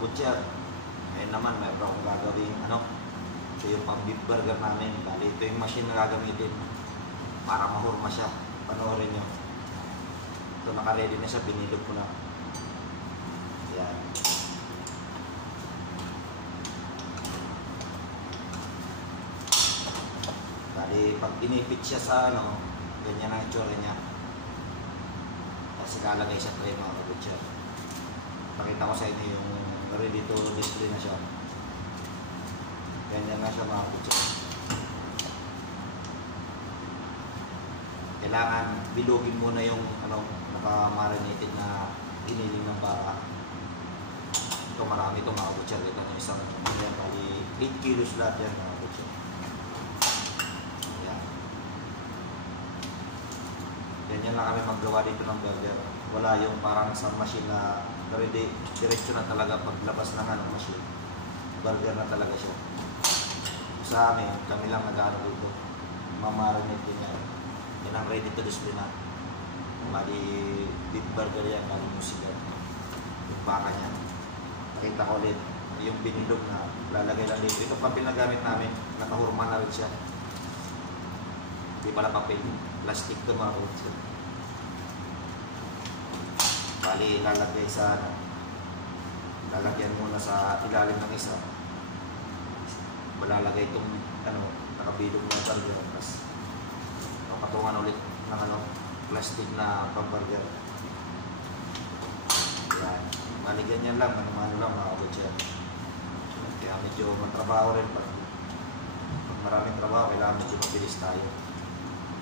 butcher. Ngayon naman, mayroon akong gagawin, ito yung pang beef burger namin. Bali, ito yung machine na gagamitin para mahurma siya. Panoorin nyo. Ito, naka-ready na siya, binilog ko na. Ayan. Bali, pag inipit siya sa ganyan ang itsura niya. Tapos ilalagay sa tray mga kabutcher. Pakita ko sa inyo yung ready to display na siya. Ganyan na siya mga kabutcher. Kailangan bilugin muna yung naka-marinated na giniling ng baka. Ito marami itong mga kabutcher. Ito yung isang yan, bali 8 kilos lahat yan mga kabutcher. Ganyan lang kami maggawa dito ng burger. Wala yung parang sa machine na ready, diretso na talaga paglabas na nga ng machine. Burger na talaga siya. Sa amin, kami lang nag-ano dito. Mamarinate din yan. Yan ang ready to display na. Bali, beef burger yan, bali musiga. Yung baka niya. Nakita ko ulit, yung binilog na lalagay lang dito. Ito papel na gamit namin, nakahurma na rin siya. Hindi pala papel, plastic ito mga kabutcher. Bali, lalagay sa lalagyan muna sa ilalim ng isa. Malalagay itong nakabilog na burger. Tapos patungan ulit ng plastic na pang-burger. Yan. Bali, ganyan lang, ano lang mga kabutcher. Kaya medyo matrabaho rin. Pag maraming trabaho, kailangan medyo mabilis tayo.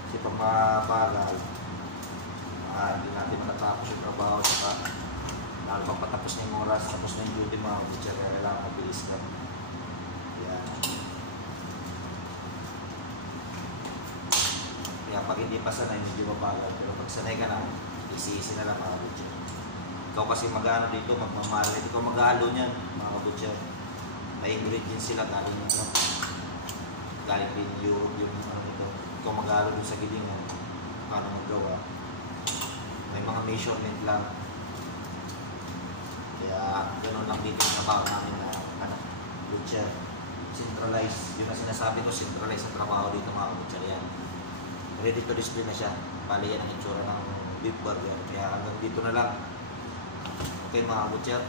Kasi pag mabagal, hindi natin matatapos yung trabaho. Lalo pag patapos na yung oras, tapos na yung duty mga kabutcher, kaya kailangan mabilis ka. Yan. Kaya pag hindi pa sanay, medyo mabagal. Pero pag sanay ka na, easy na lang mga kabutcher. Ikaw kasi mag-ano dito, magmamalit. Ikaw mag-halo niyan mga kabutcher. May ingredients sila galing din Europe yung ito. Ikaw mag-halo dun sa gilingan. Paano magawa. May mga measurement lang. Kaya ganoon lang dito yung trabaho namin na butcher. Centralized. Yun ang sinasabi ko, centralized sa trabaho dito mga butcher yan. Ready to display na siya. Bali yan ang itsura ng beef burger. Kaya hanggang dito na lang. Okay mga butcher.